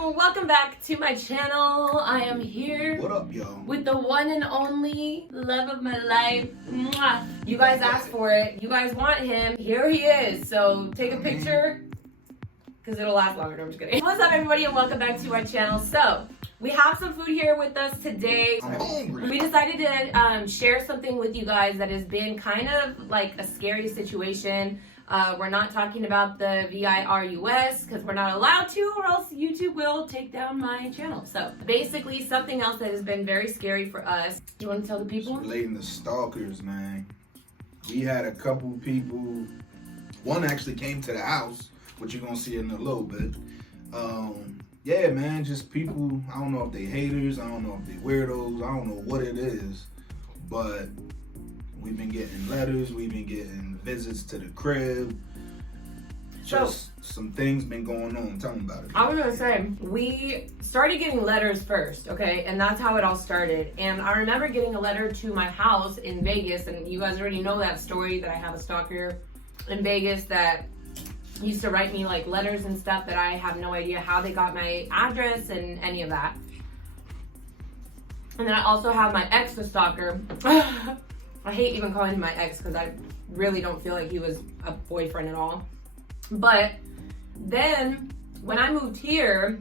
Welcome back to my channel. I am here. What up, y'all? With the one and only love of my life. Mwah. You guys asked for it. You guys want him. Here he is. So take a picture because it'll last longer. No, I'm just kidding. What's up, everybody, and welcome back to our channel. So we have some food here with us today. I'm hungry. We decided to share something with you guys that has been kind of like a scary situation. We're not talking about the virus because we're not allowed to, or else YouTube will take down my channel. So basically something else that has been very scary for us. You want to tell the people? It's relating to stalkers, man. We had a couple people. One actually came to the house, which you're gonna see in a little bit. Yeah, man, just people. I don't know if they haters. I don't know if they weirdos. I don't know what it is, but we've been getting letters. We've been getting visits to the crib. Just some things been going on. Tell me about it. I was gonna say, we started getting letters first, okay? And that's how it all started. And I remember getting a letter to my house in Vegas, and you guys already know that story, that I have a stalker in Vegas that used to write me like letters and stuff that I have no idea how they got my address and any of that. And then I also have my ex, the stalker. I hate even calling him my ex because I really don't feel like he was a boyfriend at all. But then when I moved here,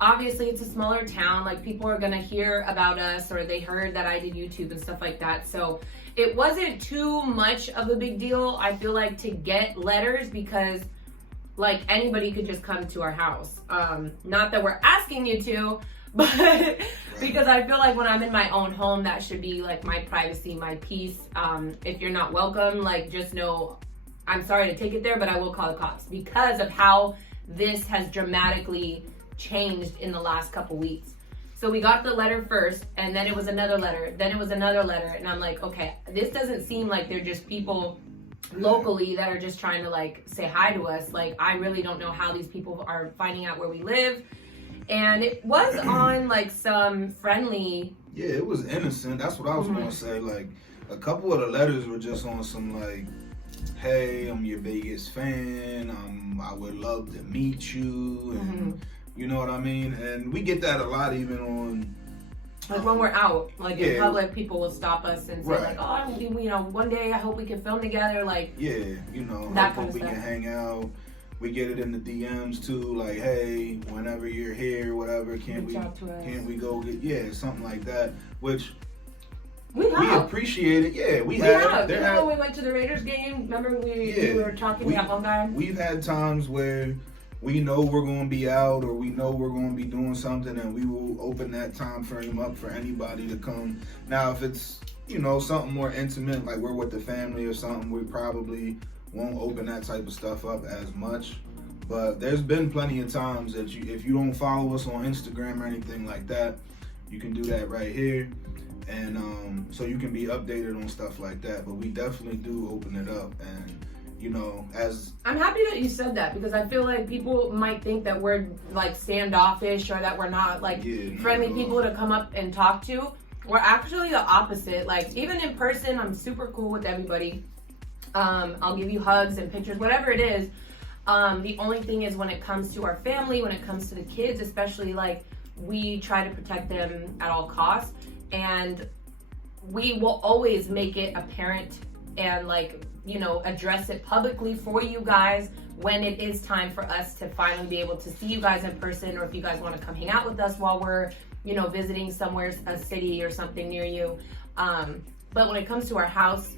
obviously it's a smaller town. Like, people are gonna hear about us, or they heard that I did YouTube and stuff like that. So it wasn't too much of a big deal, I feel like, to get letters, because like anybody could just come to our house. Not that we're asking you to, but because I feel like when I'm in my own home, that should be like my privacy, my peace. If you're not welcome, like, just know I'm sorry to take it there, but I will call the cops because of how this has dramatically changed in the last couple weeks. So we got the letter first, and then it was another letter, then it was another letter, and I'm like, okay, this doesn't seem like they're just people locally that are just trying to like say hi to us. Like, I really don't know how these people are finding out where we live. And it was on like some friendly. Yeah, it was innocent. That's what I was gonna say. Like, a couple of the letters were just on some like, hey, I'm your biggest fan. I would love to meet you, and you know what I mean. And we get that a lot, even on like when we're out, like in public, people will stop us and say like, oh, you know, one day I hope we can film together. Like, yeah, you know, that I kind hope of we stuff. can hang out. We get it in the DMs too, like, hey, whenever you're here, whatever, can't we go get something like that, which we appreciate it. Yeah, we have. You know, when we went to the Raiders game, remember we were talking to that one guy? We've had times where we know we're going to be out, or we know we're going to be doing something, and we will open that time frame up for anybody to come. Now, if it's, you know, something more intimate, like we're with the family or something, we probably won't open that type of stuff up as much. But there's been plenty of times that if you don't follow us on Instagram or anything like that, you can do that right here. And so you can be updated on stuff like that. But we definitely do open it up. And, you know, as I'm happy that you said that, because I feel like people might think that we're like standoffish, or that we're not like friendly people to come up and talk to. We're actually the opposite. Like, even in person, I'm super cool with everybody. I'll give you hugs and pictures, whatever it is. The only thing is, when it comes to our family, when it comes to the kids, especially, like, we try to protect them at all costs, and we will always make it apparent and, like, you know, address it publicly for you guys when it is time for us to finally be able to see you guys in person, or if you guys want to come hang out with us while we're, you know, visiting somewhere, a city or something near you. But when it comes to our house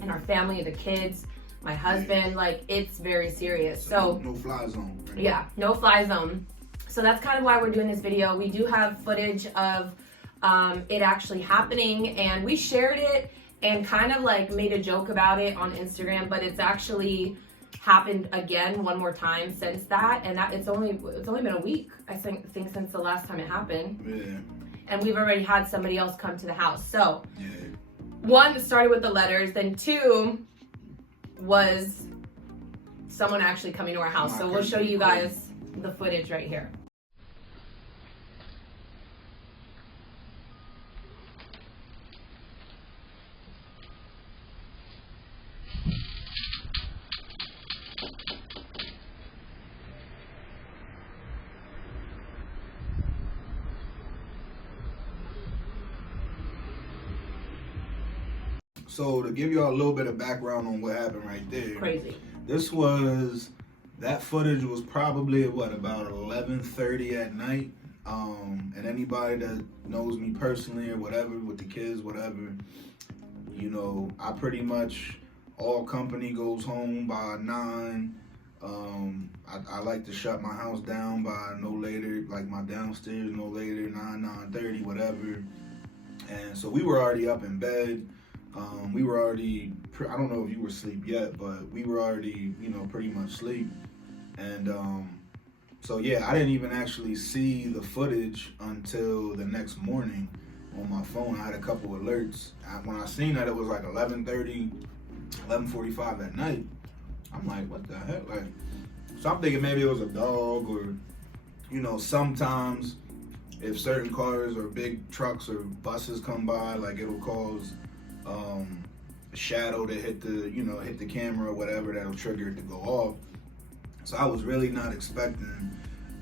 and our family and the kids, my husband, like, it's very serious. So no fly zone. Right? Yeah, no fly zone. So that's kind of why we're doing this video. We do have footage of it actually happening, and we shared it and kind of like made a joke about it on Instagram, but it's actually happened again one more time since that, and that it's only been a week, I think since the last time it happened. Yeah. And we've already had somebody else come to the house. So one, started with the letters, then two was someone actually coming to our house. So we'll show you guys the footage right here. So to give y'all a little bit of background on what happened right there. Crazy. That footage was probably about 11:30 at night. And anybody that knows me personally or whatever, with the kids, whatever, you know, I pretty much, all company goes home by 9. I like to shut my house down by no later, like my downstairs, no later, 9:30, whatever. And so we were already up in bed. We were already, I don't know if you were asleep yet, but we were already, you know, pretty much asleep. And so yeah, I didn't even actually see the footage until the next morning on my phone. I had a couple alerts. When I seen that it was like 11:30, 11:45 at night, I'm like, what the heck? Like, so I'm thinking maybe it was a dog, or, you know, sometimes if certain cars or big trucks or buses come by, like, it'll cause a shadow to hit the camera or whatever, that'll trigger it to go off. So I was really not expecting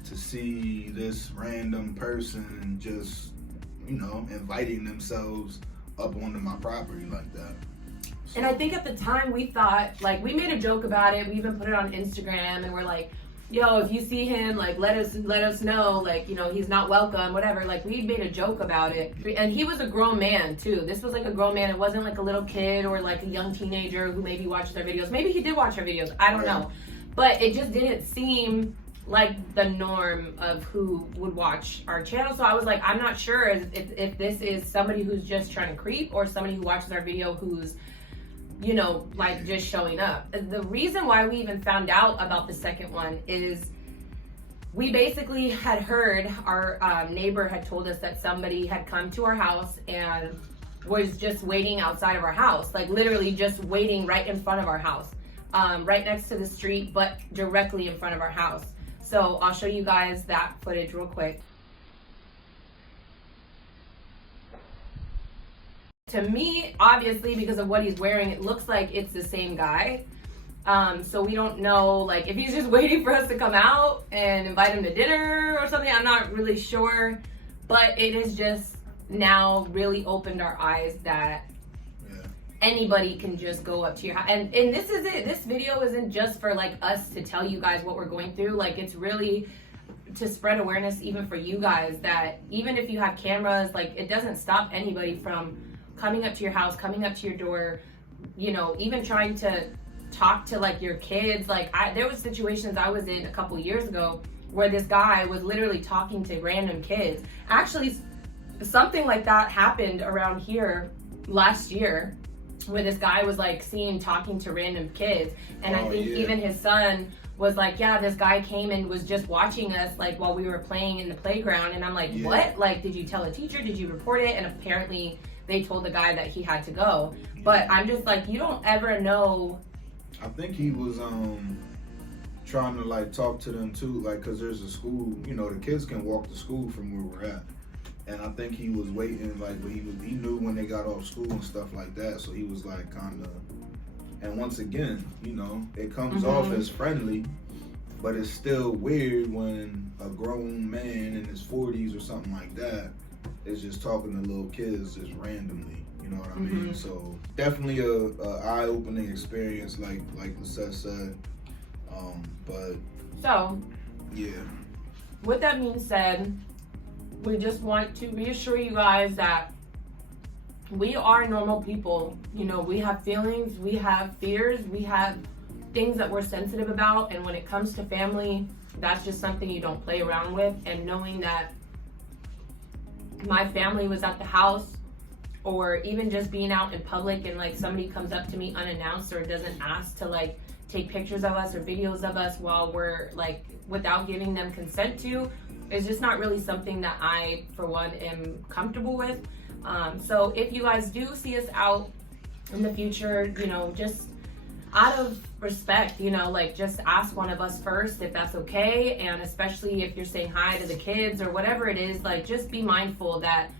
to see this random person just, you know, inviting themselves up onto my property like that. So. And I think at the time we thought, like, we made a joke about it. We even put it on Instagram, and we're like, yo, if you see him, like, let us know, like, you know, he's not welcome, whatever. Like, we made a joke about it. And he was a grown man, too. This was like a grown man. It wasn't like a little kid or like a young teenager who maybe watched their videos. Maybe he did watch our videos. I don't know. But it just didn't seem like the norm of who would watch our channel. So I was like, I'm not sure if this is somebody who's just trying to creep, or somebody who watches our video who's, you know, like, just showing up. The reason why we even found out about the second one is we basically had heard our neighbor had told us that somebody had come to our house and was just waiting outside of our house, like literally just waiting right in front of our house, right next to the street, but directly in front of our house. So I'll show you guys that footage real quick. To me, obviously, because of what he's wearing, it looks like it's the same guy. So we don't know, like, if he's just waiting for us to come out and invite him to dinner or something. I'm not really sure. But it has just now really opened our eyes that anybody can just go up to your house. And this is it. This video isn't just for, like, us to tell you guys what we're going through. Like, it's really to spread awareness even for you guys, that even if you have cameras, like, it doesn't stop anybody from coming up to your house, coming up to your door, you know, even trying to talk to, like, your kids. Like, there was situations I was in a couple years ago where this guy was literally talking to random kids. Actually, something like that happened around here last year, where this guy was, like, seen talking to random kids. And I think even his son was like, yeah, this guy came and was just watching us, like, while we were playing in the playground. And I'm like, what? Like, did you tell a teacher? Did you report it? And apparently they told the guy that he had to go. But I'm just like, you don't ever know. I think he was trying to, like, talk to them too, like, because there's a school, you know, the kids can walk to school from where we're at. And I think he was waiting, like, he knew when they got off school and stuff like that. So he was, like, kind of, and once again, you know, it comes off as friendly, but it's still weird when a grown man in his 40s or something like that is just talking to little kids just randomly. You know what I mean? So definitely a eye-opening experience, like Lycette said. But so, yeah. With that being said, we just want to reassure you guys that we are normal people. You know, we have feelings, we have fears, we have things that we're sensitive about. And when it comes to family, that's just something you don't play around with. And knowing that my family was at the house, or even just being out in public and, like, somebody comes up to me unannounced or doesn't ask to, like, take pictures of us or videos of us while we're, like, without giving them consent to, is just not really something that I, for one, am comfortable with. So if you guys do see us out in the future, you know, just out of respect, you know, like, just ask one of us first if that's okay. And especially if you're saying hi to the kids or whatever it is, like, just be mindful that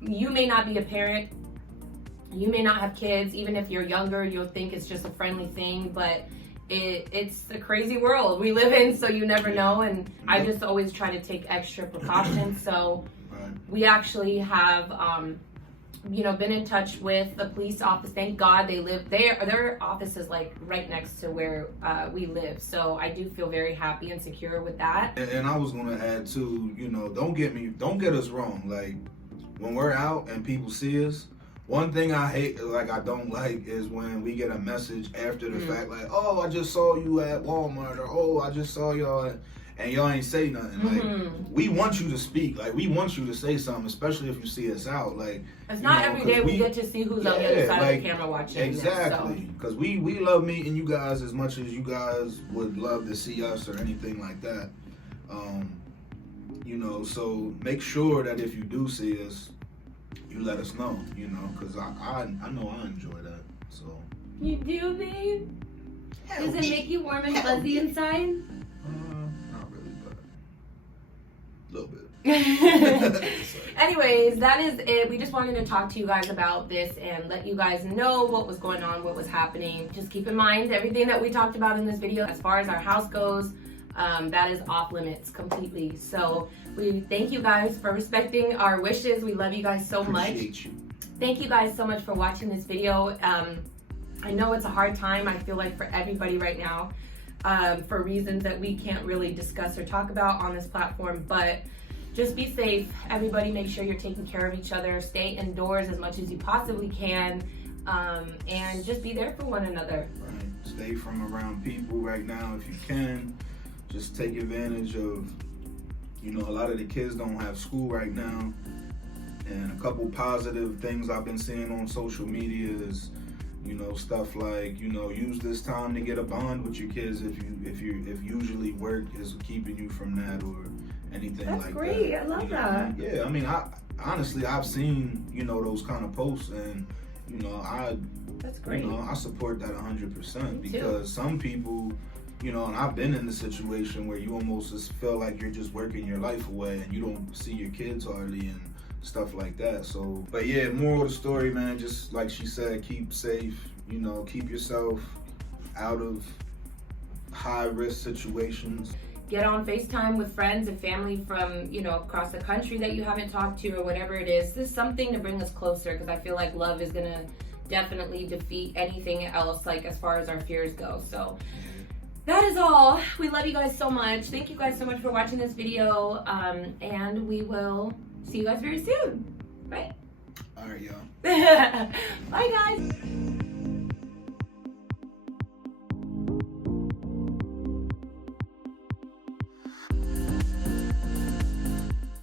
you may not be a parent, you may not have kids. Even if you're younger, you'll think it's just a friendly thing, but it's a crazy world we live in, so you never know. And I just always try to take extra precautions. So we actually have been in touch with the police office. Thank God they live there. Their office is like right next to where we live. So I do feel very happy and secure with that. And I was gonna add too, don't get us wrong. Like when we're out and people see us, one thing I hate, like I don't like, is when we get a message after the fact, like, oh, I just saw you at Walmart, or oh, I just saw y'all at, and y'all ain't say nothing. Like, we want you to speak. Like, we want you to say something, especially if you see us out. Like, it's not every day we get to see who's on the other side of the camera watching. Exactly. Because we love meeting you guys as much as you guys would love to see us or anything like that. So make sure that if you do see us, you let us know, because I know I enjoy that. So you do, babe? Does it make you warm and fuzzy inside? Not really, but a little bit. Anyways, that is it. We just wanted to talk to you guys about this and let you guys know what was going on, what was happening. Just keep in mind everything that we talked about in this video as far as our house goes. That is off limits completely. So we thank you guys for respecting our wishes. We love you guys so much. Appreciate you. Thank you guys so much for watching this video. I know it's a hard time, I feel like, for everybody right now, for reasons that we can't really discuss or talk about on this platform, but just be safe. Everybody make sure you're taking care of each other. Stay indoors as much as you possibly can, and just be there for one another. Right. Stay from around people right now if you can. Just take advantage of, a lot of the kids don't have school right now. And a couple positive things I've been seeing on social media is, stuff like, use this time to get a bond with your kids if usually work is keeping you from that or anything like that. That's great. I love that. Yeah, I mean, I've seen, those kind of posts, and, that's great. I support that 100% because some people, and I've been in the situation where you almost just feel like you're just working your life away and you don't see your kids hardly and stuff like that. So, but yeah, moral of the story, man, just like she said, keep safe, keep yourself out of high risk situations. Get on FaceTime with friends and family from, across the country that you haven't talked to or whatever it is. This is something to bring us closer, because I feel like love is going to definitely defeat anything else, like as far as our fears go. So that is all. We love you guys so much. Thank you guys so much for watching this video, and we will see you guys very soon. Right? All right, y'all. Bye, guys.